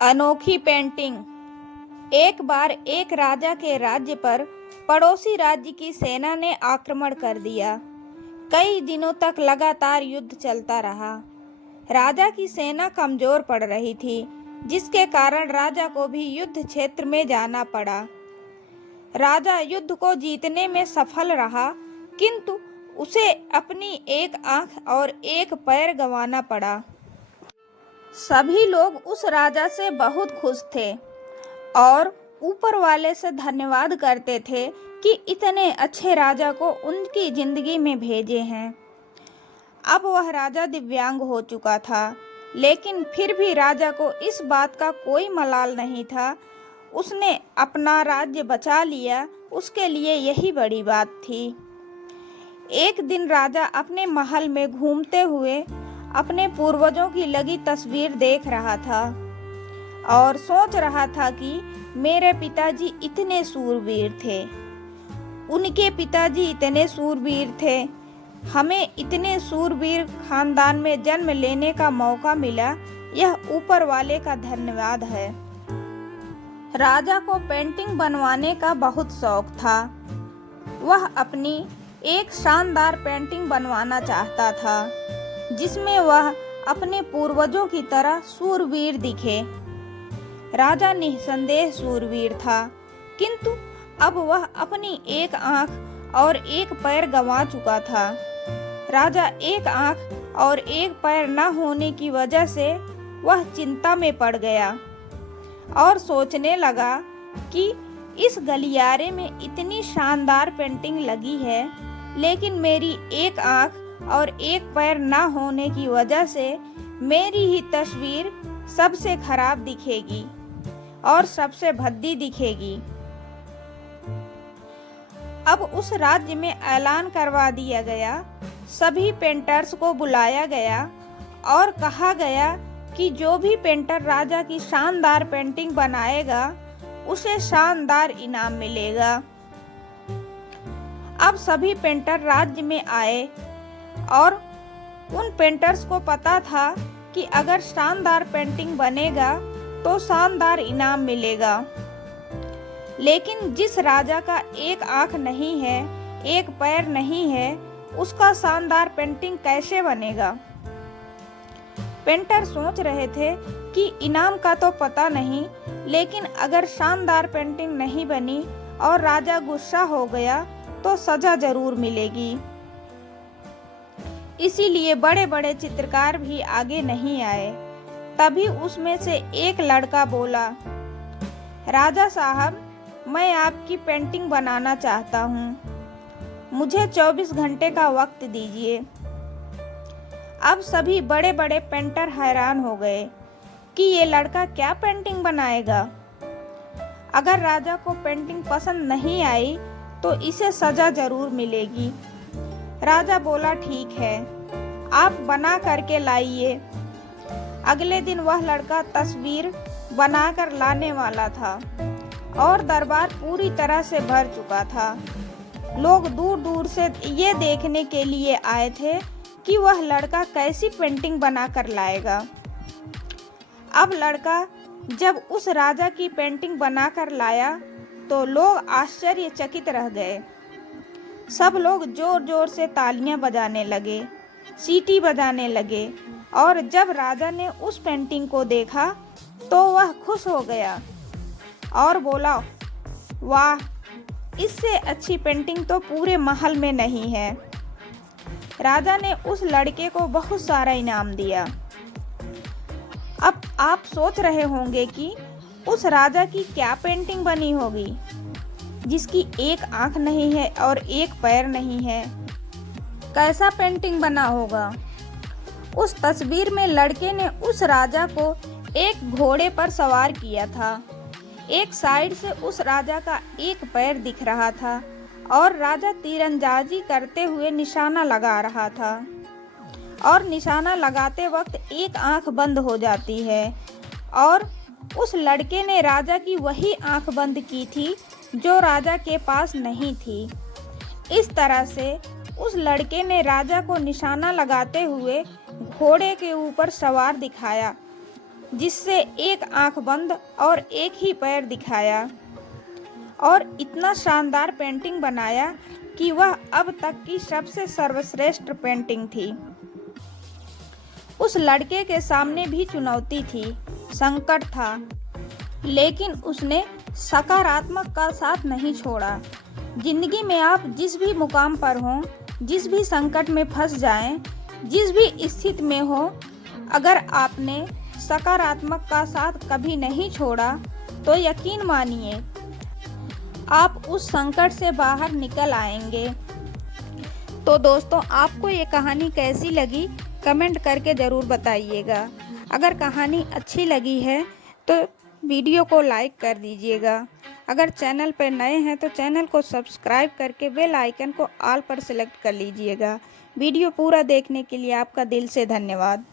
अनोखी पेंटिंग। एक बार एक राजा के राज्य पर पड़ोसी राज्य की सेना ने आक्रमण कर दिया। कई दिनों तक लगातार युद्ध चलता रहा। राजा की सेना कमजोर पड़ रही थी, जिसके कारण राजा को भी युद्ध क्षेत्र में जाना पड़ा। राजा युद्ध को जीतने में सफल रहा, किंतु उसे अपनी एक आंख और एक पैर गंवाना पड़ा। सभी लोग उस राजा से बहुत खुश थे और ऊपर वाले से धन्यवाद करते थे कि इतने अच्छे राजा को उनकी जिंदगी में भेजे हैं। अब वह राजा दिव्यांग हो चुका था, लेकिन फिर भी राजा को इस बात का कोई मलाल नहीं था। उसने अपना राज्य बचा लिया, उसके लिए यही बड़ी बात थी। एक दिन राजा अपने महल में घूमते हुए अपने पूर्वजों की लगी तस्वीर देख रहा था और सोच रहा था कि मेरे पिताजी इतने सूरवीर थे, उनके पिताजी इतने सूरवीर थे, हमें इतने सूरवीर खानदान में जन्म लेने का मौका मिला, यह ऊपर वाले का धन्यवाद है। राजा को पेंटिंग बनवाने का बहुत शौक था। वह अपनी एक शानदार पेंटिंग बनवाना चाहता था, जिसमें वह अपने पूर्वजों की तरह सूरवीर दिखे। राजा निसंदेह सूरवीर था, किंतु अब वह अपनी एक आंख और एक पैर गंवा चुका था। राजा एक आंख और एक पैर न होने की वजह से वह चिंता में पड़ गया और सोचने लगा कि इस गलियारे में इतनी शानदार पेंटिंग लगी है, लेकिन मेरी एक आंख और एक पैर न होने की वजह से मेरी ही तस्वीर सबसे खराब दिखेगी और सबसे भद्दी दिखेगी। अब उस राज्य में ऐलान करवा दिया गया, सभी पेंटर्स को बुलाया गया और कहा गया कि जो भी पेंटर राजा की शानदार पेंटिंग बनाएगा, उसे शानदार इनाम मिलेगा। अब सभी पेंटर राज्य में आए और उन पेंटर्स को पता था कि अगर शानदार पेंटिंग बनेगा तो शानदार इनाम मिलेगा। लेकिन जिस राजा का एक आंख नहीं है, एक पैर नहीं है, उसका शानदार पेंटिंग कैसे बनेगा? पेंटर सोच रहे थे कि इनाम का तो पता नहीं, लेकिन अगर शानदार पेंटिंग नहीं बनी और राजा गुस्सा हो गया तो सजा जरूर मिलेगी। इसीलिए बड़े बड़े चित्रकार भी आगे नहीं आए। तभी उसमें से एक लड़का बोला, राजा साहब, मैं आपकी पेंटिंग बनाना चाहता हूँ, मुझे 24 घंटे का वक्त दीजिए। अब सभी बड़े बड़े पेंटर हैरान हो गए कि ये लड़का क्या पेंटिंग बनाएगा। अगर राजा को पेंटिंग पसंद नहीं आई तो इसे सजा जरूर मिलेगी। राजा बोला, ठीक है, आप बना करके लाइए। अगले दिन वह लड़का तस्वीर बनाकर लाने वाला था और दरबार पूरी तरह से भर चुका था। लोग दूर दूर से ये देखने के लिए आए थे कि वह लड़का कैसी पेंटिंग बनाकर लाएगा। अब लड़का जब उस राजा की पेंटिंग बनाकर लाया तो लोग आश्चर्यचकित रह गए। सब लोग जोर जोर से तालियां बजाने लगे, सीटी बजाने लगे और जब राजा ने उस पेंटिंग को देखा तो वह खुश हो गया और बोला, वाह, इससे अच्छी पेंटिंग तो पूरे महल में नहीं है। राजा ने उस लड़के को बहुत सारा इनाम दिया। अब आप सोच रहे होंगे कि उस राजा की क्या पेंटिंग बनी होगी, जिसकी एक आंख नहीं है और एक पैर नहीं है। कैसा पेंटिंग बना होगा? उस तस्वीर में लड़के ने उस राजा को एक घोड़े पर सवार किया था। एक साइड से उस राजा का एक पैर दिख रहा था और राजा तीरंदाजी करते हुए निशाना लगा रहा था और निशाना लगाते वक्त एक आंख बंद हो जाती है और उस लड़के ने राजा की वही आंख बंद की थी जो राजा के पास नहीं थी। इस तरह से उस लड़के ने राजा को निशाना लगाते हुए घोड़े के ऊपर सवार दिखाया जिससे एक आंख बंद और एक ही पैर दिखाया और इतना शानदार पेंटिंग बनाया कि वह अब तक की सबसे सर्वश्रेष्ठ पेंटिंग थी। उस लड़के के सामने भी चुनौती थी, संकट था, लेकिन उसने सकारात्मक का साथ नहीं छोड़ा। जिंदगी में आप जिस भी मुकाम पर हों, जिस भी संकट में फंस जाएं, जिस भी स्थिति में हो, अगर आपने सकारात्मक का साथ कभी नहीं छोड़ा तो यकीन मानिए आप उस संकट से बाहर निकल आएंगे। तो दोस्तों, आपको ये कहानी कैसी लगी कमेंट करके ज़रूर बताइएगा। अगर कहानी अच्छी लगी है तो वीडियो को लाइक कर दीजिएगा। अगर चैनल पर नए हैं तो चैनल को सब्सक्राइब करके बेल आइकन को ऑल पर सेलेक्ट कर लीजिएगा। वीडियो पूरा देखने के लिए आपका दिल से धन्यवाद।